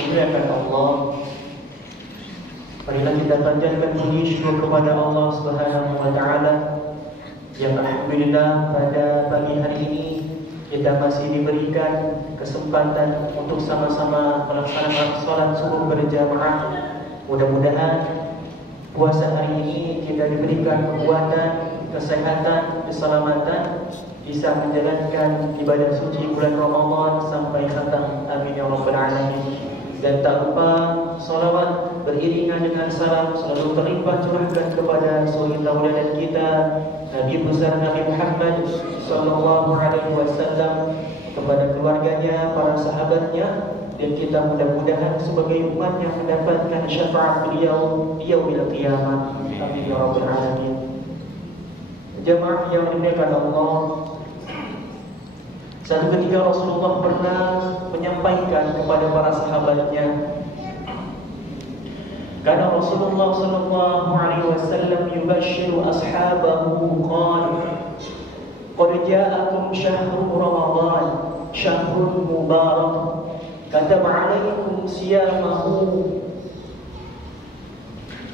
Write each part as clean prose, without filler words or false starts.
Muliakan Allah. Marilah kita panjatkan puji syukur kepada Allah Subhanahu wa taala yang alhamdulillah pada pagi hari ini kita masih diberikan kesempatan untuk sama-sama melaksanakan salat subuh berjamaah. Mudah-mudahan puasa hari ini kita diberikan kekuatan, kesehatan, keselamatan, bisa menjalankan ibadah suci bulan Ramadan sampai khatam. Amin ya rabbal alamin. Dan tak lupa salawat beriringan dengan salam selalu terlimpah curahkan kepada suri tauladan kita Nabi besar Nabi Muhammad sallallahu alaihi wasallam, kepada keluarganya, para sahabatnya, dan kita mudah-mudahan sebagai umat yang mendapatkan syafaat beliau di yaumil qiyamah. Amin ya rabbal alamin. Jemaah yang dimuliakan Allah, satu ketika Rasulullah pernah menyampaikan kepada para sahabatnya, karena Rasulullah sallallahu alaihi wasallam yubashshiru ashabahu qala qad ja'akum syahrul ramadan syahrul mubarak kataba 'alaikum siyamahu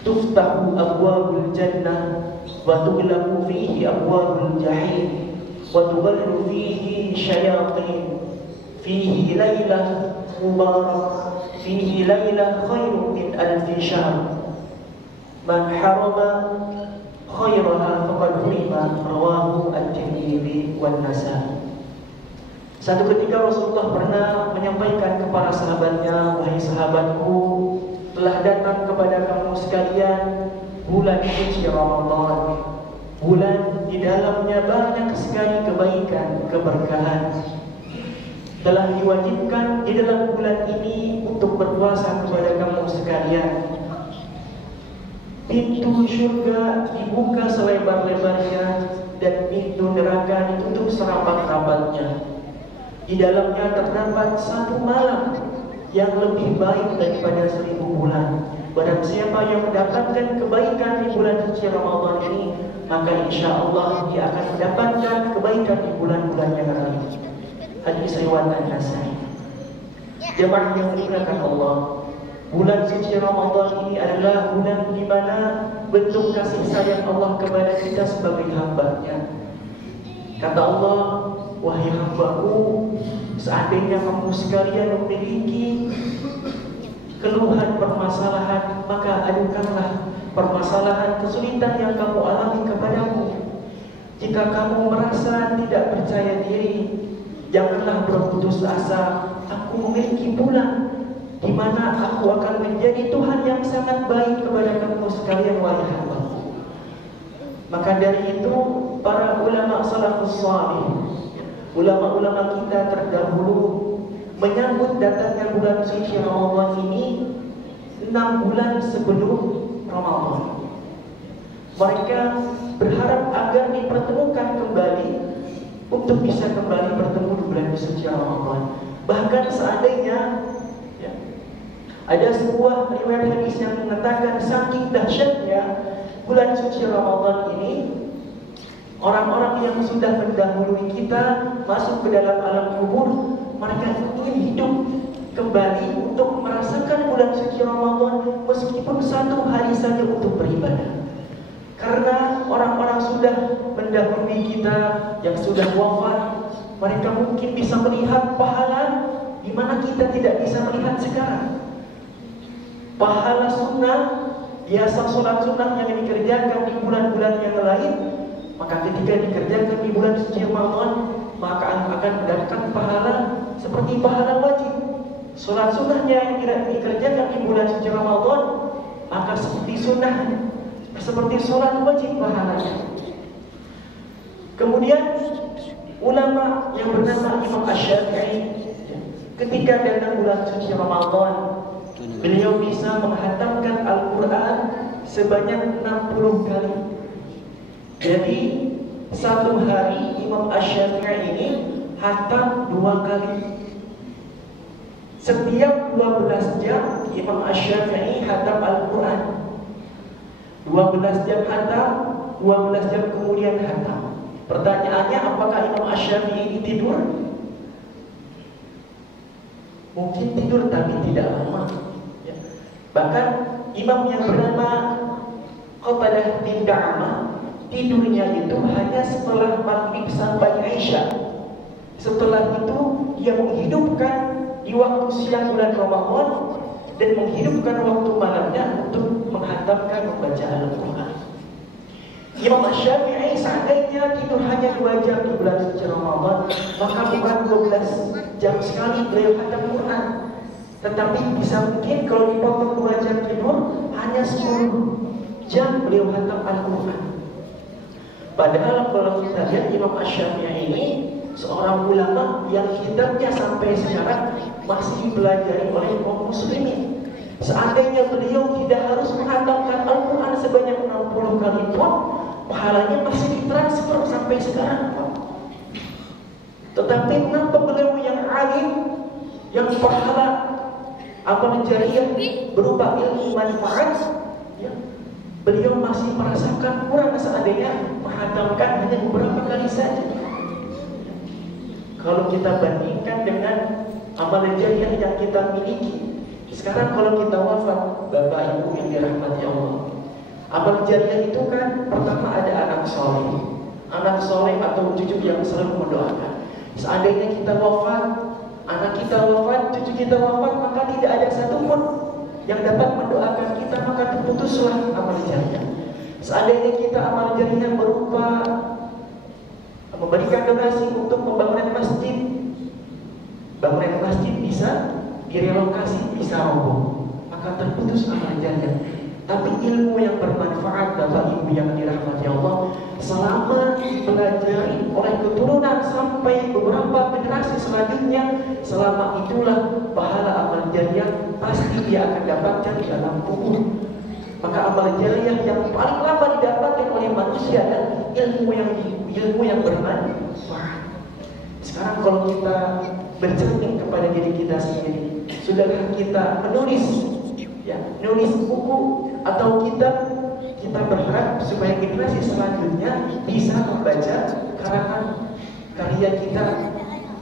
tuftahu abwabul jannah wa tughlaqu fihi abwabul jahim وتغل فيه شياطين فيه ليلة مبارك فيه ليلة خير من ألف شهر من حرم خيرها فقد حرم. رواه الترمذي والنسائي. Satu ketika Rasulullah pernah menyampaikan kepada sahabatnya, wahai sahabatku, telah datang kepada kamu sekalian bulan suci Ramadan, bulan di dalamnya banyak sekali kebaikan, keberkahan. Telah diwajibkan di dalam bulan ini untuk berpuasa kepada kamu sekalian. Pintu surga dibuka selebar-lebarnya dan pintu neraka ditutup serapat-rapatnya. Di dalamnya terdapat satu malam yang lebih baik daripada 1000 bulan. Barang siapa yang mendapatkan kebaikan di bulan suci Ramadan ini, maka insya Allah dia akan mendapatkan kebaikan di bulan-bulan yang lain. Hadis riwayat An-Nasa'i. Jemaah yang dimuliakan Allah, bulan suci Ramadan ini adalah bulan di mana bentuk kasih sayang Allah kepada kita sebagai hamba-Nya. Kata Allah, wahai hambaku, seandainya kamu sekalian memiliki keluhan permasalahan, maka adukanlah permasalahan kesulitan yang kamu alami kepadamu. Jika kamu merasa tidak percaya diri, janganlah berputus asa. Aku memiliki bulan di mana aku akan menjadi Tuhan yang sangat baik kepada kamu sekalian, wahai hambaku. Maka dari itu para ulama salafus salih, ulama-ulama kita terdahulu menyambut datangnya bulan suci Ramadan ini 6 bulan sebelum Ramadan. Mereka berharap agar dipertemukan kembali untuk bisa kembali bertemu di bulan suci Ramadan. Bahkan seandainya ada sebuah riwayat hadis yang mengatakan saking dahsyatnya bulan suci Ramadan ini, orang-orang yang sudah mendahului kita masuk ke dalam alam kubur, mereka ingin hidup kembali untuk merasakan bulan suci Ramadan meskipun 1 hari saja untuk beribadah. Karena orang-orang sudah mendahului kita yang sudah wafat, mereka mungkin bisa melihat pahala di mana kita tidak bisa melihat sekarang. Pahala sunnah, biasa sholat sunnah yang dikerjakan di bulan-bulan yang lain, maka ketika dikerjakan di bulan suci Ramadan, maka akan mendapatkan pahala seperti pahala wajib. Sholat sunnahnya yang tidak dikerjakan di bulan suci Ramadan, maka seperti sunnahnya, seperti sholat wajib pahalanya. Kemudian ulama yang bernama Imam Asy-Syafi'i, ketika datang bulan suci Ramadan, beliau bisa menghatamkan Al-Quran sebanyak 60 kali. Jadi 1 hari Imam Asy-Syafi'i ini hatam 2 kali. Setiap 12 jam Imam Asy-Syafi'i hatam Al-Quran. 12 jam hatam, 12 jam kemudian hatam. Pertanyaannya, apakah Imam Asy-Syafi'i ini tidur? Mungkin tidur tapi tidak lama. Bahkan imam yang bernama Qatadah bin Da'amah tidurnya itu hanya setelah maghrib sampai Isya. Setelah itu dia menghidupkan di waktu siang bulan Ramadan dan menghidupkan waktu malamnya untuk menghantamkan membaca Al-Quran. Imam Syafi'i seandainya tidur hanya 2 jam di bulan suci Ramadan, maka bukan 12 jam sekali beliau khatam Quran. Tetapi bisa mungkin kalau dipotong 2 jam tidur, hanya 10 jam beliau khatam Al-Quran. Padahal kalau kita lihat Imam Syafi'i ini seorang ulama yang kitabnya sampai sekarang masih dipelajari oleh kaum muslimin. Seandainya beliau tidak harus menghatamkan Al-Quran sebanyak 60 kali pun, pahalanya masih ditransfer sampai sekarang. Tetapi kenapa beliau yang alim, yang pahala amal jariah berupa ilmu manfaat, ya, beliau masih merasakan kurang seandainya menghatamkan hanya beberapa kali saja. Kalau kita bandingkan dengan amal jariah yang kita miliki, sekarang kalau kita wafat, Bapak Ibu yang dirahmati Allah, amal jariah itu kan pertama ada anak soleh atau cucu yang selalu mendoakan. Seandainya kita wafat, anak kita wafat, cucu kita wafat, maka tidak ada satupun yang dapat mendoakan kita, maka terputuslah amal jariah. Seandainya kita amal jariah berupa memberikan donasi untuk pembangunan masjid, bangunan masjid bisa direlokasi, bisa roboh, maka terputus amal jariah. Tapi ilmu yang bermanfaat, Bapak Ibu yang dirahmati Allah, selama dipelajari oleh keturunan sampai beberapa generasi selanjutnya, selama itulah pahala amal jariah pasti dia akan dapatkan di alam kubur. Maka amal jariah yang paling lama didapatkan oleh manusia adalah ilmu yang bermanfaat. Sekarang kalau kita bercermin kepada diri kita sendiri, sudahkah kita menulis buku atau kita berharap supaya generasi selanjutnya bisa membaca karangan karya kita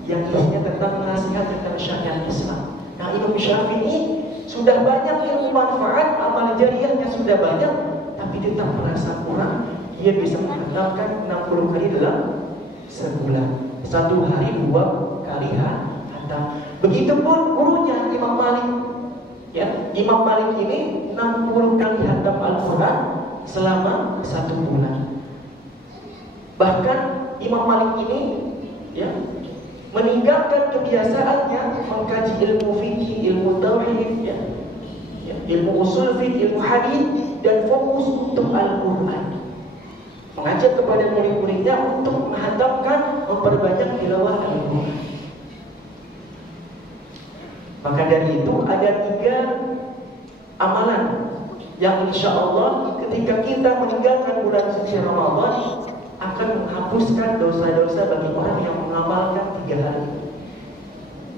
yang isinya tentang nasihat tentang syariat Islam. Nah, Imam Syafi'i sudah banyak ilmu manfaat, amal jariahnya sudah banyak, tapi tetap merasa kurang. Dia bisa menghatamkan 60 kali dalam sebulan, 1 hari 2 kali hatam. Begitupun gurunya Imam Malik. Ya, Imam Malik ini 60 kali hatam Al-Quran selama 1 bulan. Bahkan Imam Malik ini, ya, meninggalkan kebiasaannya mengkaji ilmu fikih, ilmu tauhid, ya, ilmu usul fikih, ilmu hadis, dan fokus untuk Al-Quran. Mengajak kepada murid-muridnya untuk menghatamkan, memperbanyak tilawah Al-Quran. Maka dari itu ada 3 amalan yang insya Allah ketika kita meninggalkan bulan suci Ramadan akan menghapuskan dosa-dosa bagi orang yang mengamalkan 3 hal.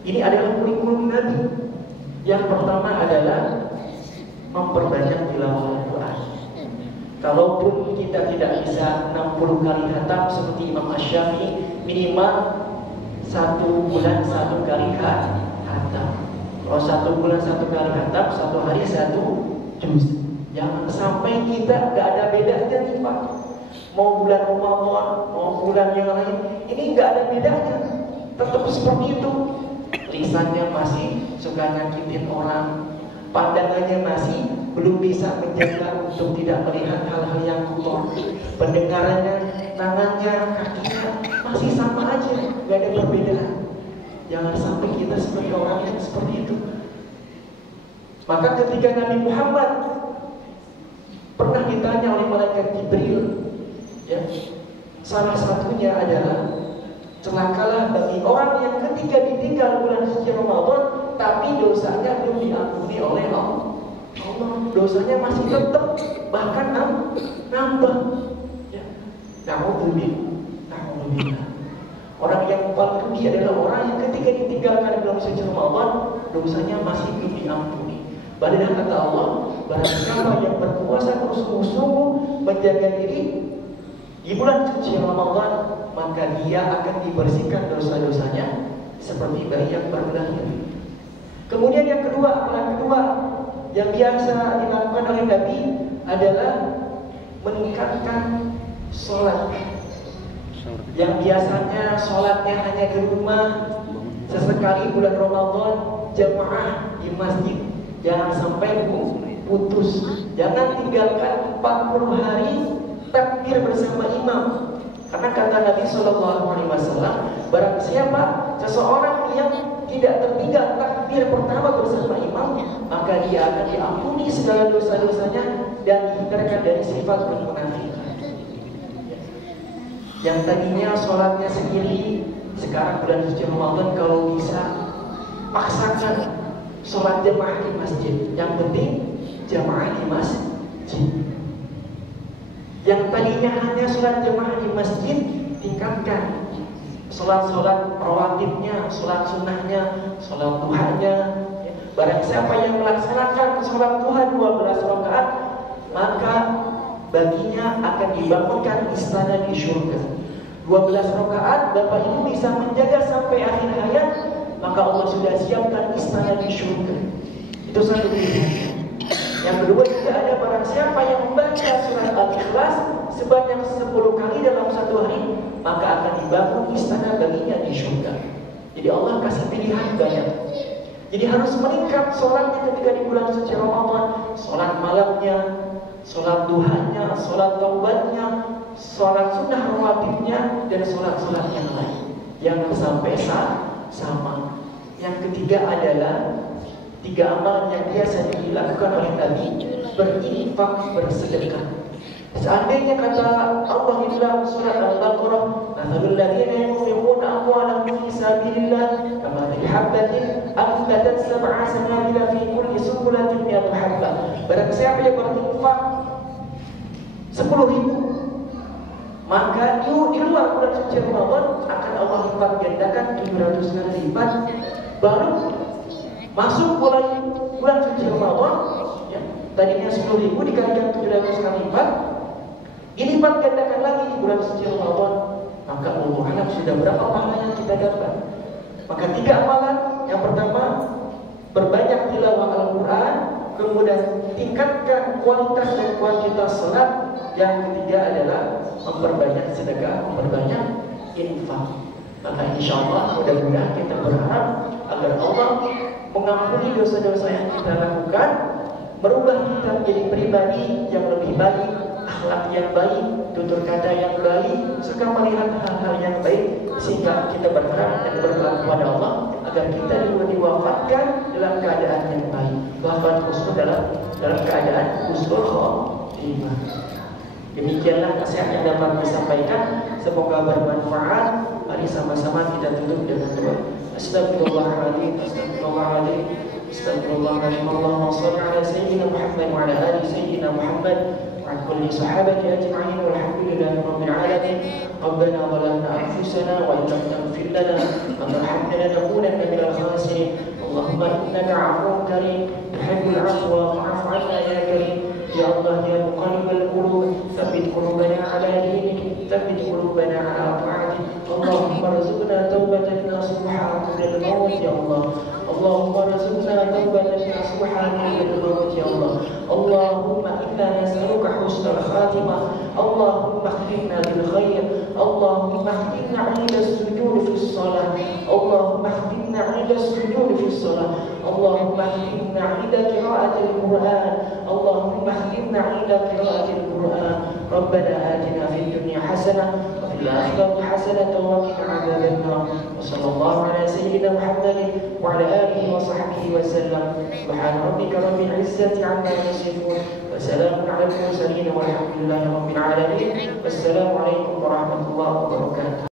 Ini adalah kurikulum Nabi. Yang pertama adalah memperbanyak tilawah Al-Quran. Kalaupun kita tidak bisa 60 kali hatam seperti Imam Syafi'i, minimal 1 bulan 1 kali hatam. Kalau 1 bulan 1 kali hatam, 1 hari 1 juz. Jangan sampai kita gak ada bedanya nih Pak. Mau bulan Ramadan, mau bulan yang lain, ini gak ada bedanya. Tetap seperti itu. Lisannya masih suka nyakitin orang, pandangannya masih belum bisa menjaga untuk tidak melihat hal-hal yang kotor. Pendengarannya, tangannya, kakinya masih sama aja, gak ada perbedaan. Jangan sampai kita seperti orang yang seperti itu. Maka ketika Nabi Muhammad pernah ditanya oleh malaikat Jibril, ya, salah satunya adalah celakalah bagi orang yang ketika ditinggal bulan suci Ramadan, tapi dosanya belum diampuni oleh Allah. Dosanya masih tetap, bahkan nambah. Ya. Na'udzubillah. Orang yang paling rugi adalah orang yang ketika ditinggalkan bulan suci Ramadan, dosanya masih belum diampuni. Padahal kata Allah, barang siapa yang berpuasa sungguh-sungguh menjaga diri di bulan suci Ramadan, maka dia akan dibersihkan dosa-dosanya seperti bayi yang baru lahir. Kemudian yang kedua, yang biasa dilakukan oleh Nabi adalah meningkatkan sholat. Yang biasanya sholatnya hanya di rumah, sesekali bulan Ramadan jamaah di masjid. Jangan sampai putus. Jangan tinggalkan 40 hari takbir bersama imam. Karena kata Nabi SAW, barang siapa seseorang yang tidak tertinggal takbir pertama bersama imam, maka dia akan diampuni segala dosa-dosanya dan dihindarkan dari sifat bermunafikan. Yang tadinya sholatnya sendiri, sekarang bulan suci Ramadan kalau bisa paksakan sholat jamaah di masjid. Yang penting jamaah di masjid. Yang tadinya hanya sholat jamaah di masjid, tingkatkan sholat-sholat rawatibnya, sholat sunnahnya, sholat duhanya. Barang siapa yang melaksanakan sholat duha 12 rakaat, maka baginya akan dibangunkan istana di surga. 12 rakaat Bapak Ibu bisa menjaga sampai akhir hayat, maka Allah sudah siapkan istana di surga. Itu satu pilihan. Yang kedua, juga ada barang siapa yang membaca surat Al-Ikhlas sebanyak 10 kali dalam satu hari, maka akan dibangun istana baginya di surga. Jadi Allah kasih pilihan banyak. Jadi harus meningkat sholatnya ketika di bulan suci Ramadan. Sholat malamnya, sholat duhanya, sholat taubatnya, sholat sunnah rawatibnya, dan sholat-sholat yang lain. Jangan sampai sama. Yang ketiga adalah 3 amalan yang biasa dilakukan oleh Nabi: berinfak, bersedekah. Seandainya kata Allah di dalam surat Al-Baqarah, "Mathalul ladzina yunfiquna amwalahum fi sabilillah kamathali habbatin anbatat sab'a sanabila fi kulli sunbulatin mi'atu habbah." Barang siapa yang berinfak 10.000, maka di luar bulan suci Ramadan akan Allah lipat gandakan 700 kali lipat. Baru masuk mulai bulan suci Ramadan, ya, tadinya 10.000 dikalikan 700 kali lipat, dilipat gandakan lagi di bulan suci Ramadan. Maka Allah alam sudah berapa pahala yang kita dapat. Maka 3 amalan. Yang pertama, berbanyak tilawah Al-Quran. Kemudian tingkatkan kualitas dan kuantitas salat. Yang ketiga adalah memperbanyak sedekah, memperbanyak infak. Maka insya Allah mudah-mudahan kita berharap agar Allah mengampuni dosa-dosa yang kita lakukan, merubah kita menjadi pribadi yang lebih baik, akhlak yang baik, tutur kata yang baik, suka melihat hal-hal yang baik, sehingga kita berharap dan berdoa kepada Allah agar kita diwafatkan dalam keadaan yang baik, wafat husnul dalam keadaan husnul khotimah. Demikianlah nasihat yang dapat disampaikan. Semoga bermanfaat. Mari sama-sama kita tutup dengan doa. Astagfirullahaladzim, astagfirullahaladzim, astagfirullahaladzim. Allahumma shalli ala sayyidina Muhammad wa ala ali sayyidina Muhammad wa ala kulli sahabati ajma'in walhamdulillahi rabbil alamin. Rabbana zalamna anfusana wa illam taghfir lana wa tarhamna lanakunanna minal khasirin. Allahumma innaka 'afuwwun karim tuhibbul 'afwa fa'fu 'anna ya karim. Ya Allah ya muqallibal qulub, tsabbit qulubana 'ala dinik, tsabbit qulubana 'ala ta'atik. Allahumma rzuqna taubatan nasuha qabla al-maut ya Allah. Allahumma rzuqna taubatan nasuha qabla al-maut ya Allah. Allahumma inna nas'aluka husnal khatimah. Allahumma khtimna bil khair. Allahumma khtimna 'inda as-sujud fi as-salah. Allahumma khtimna 'inda as-sujud fi as-salah. Allahumma khtimna 'inda qira'ati al-Qur'an. Allahumma khtimna 'inda qira'ati al-Qur'an. Rabbana atina fid dunya hasanah wa fil akhirati hasanah wa qina 'adzaban nar. Wa sallallahu ala sayyidina Muhammadin wa ala alihi wa sahbihi wa sallam. Subhana rabbika rabbil 'izzati 'amma yasifun wa salamun 'alal mursalin walhamdulillahi rabbil alamin. Wassalamu alaikum warahmatullahi wabarakatuh.